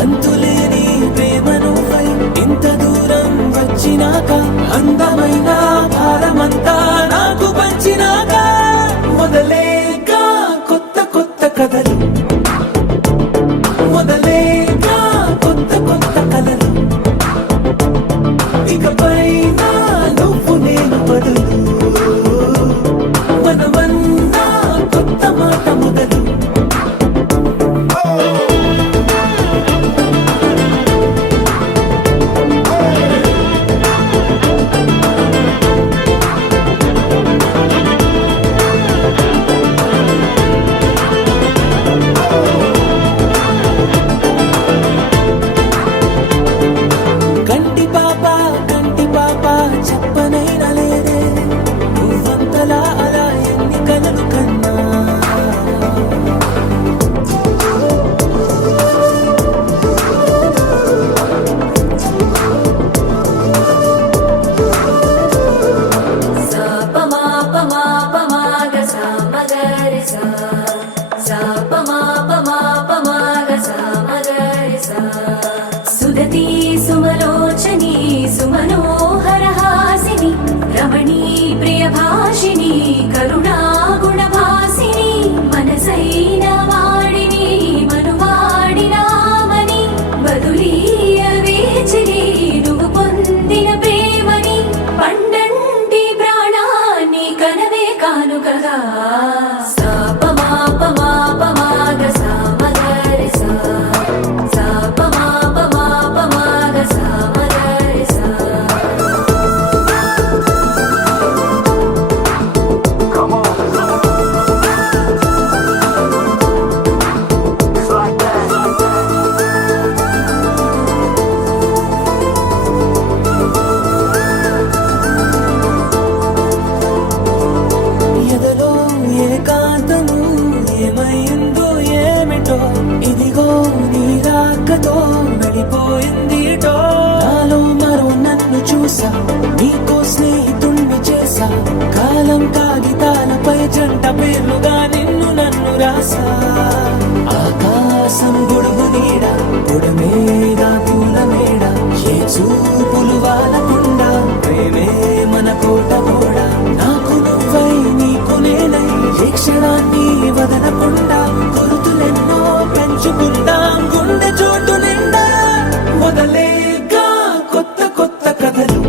అంతులేని ప్రేమ నువ్వై ఇంత దూరం వచ్చినాక అందమైన భారమంతా నాకు పంచినాక మొదలేక కొత్త కొత్త కథలు మొదలేక కొత్త కొత్త కథలు ఇకపై నువ్వు నేను బదులు మనమన్నా కొత్త మాట మొదలు सुदती सुमलोचनी सुमनोहर हासिनी रमणी प्रियभाषिणी करुणा गुणभासिनी मनसैन वाडिनी मनुवाडिनामनि बदुलीय वेचिनी నువ్వు పొందిన ప్రేమని పండంటి ప్రాణాన్ని కనవే కానుకగా ఇదిగో నీ రాకతో వెళ్ళిపోయిందిటో నాలో మరో నన్ను చూసా నీకో స్నేహితుణ్ణి చేసా కాలం కాగితాలపై జంట పేర్లుగా నిన్ను నన్ను రాసా ఆకాశం గొడుగు నీడ పొడమేడ పూల మేడ ఏ చూపులు వాలకుండా ప్రేమే మన కోట గోడ నాకు నువ్వై నీకు నేనై ఏ క్షణాన్ని వదలకుండా గుర్తులెన్నో పెంచుకుందాం గుండె చోటు నిండా మొదలేక కొత్త కొత్త కథలు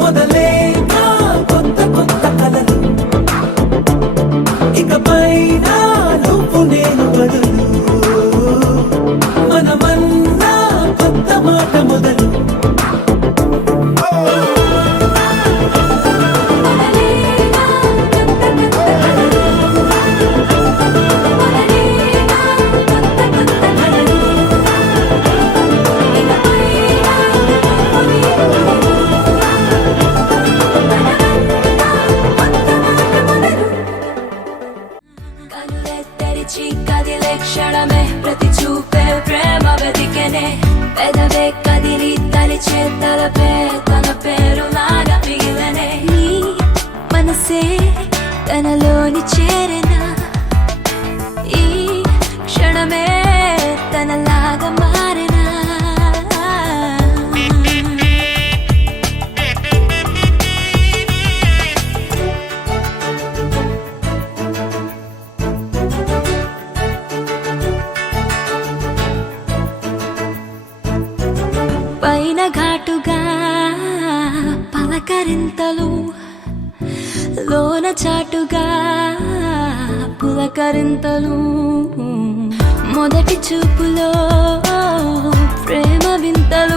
మొదలేక కొత్త కొత్త కథలు ఇకపై నువ్వు నేను బదులు మనమన్నా కొత్త మాట మొదలు క్షణమే ప్రతి చూపే ప్రేమ వెతికెనే పెదవే కదిలి తలిచే తలపే తన పేరు లాగా మిగిలనే నీ మనసే తనలోని చేరెనా ఈ క్షణమే తనలాగా మారెనా పైన ఘాటుగా పలకరింతలు, లోన చాటుగా పులకరింతలు. మొదటి చూపులో ప్రేమ వింతలు,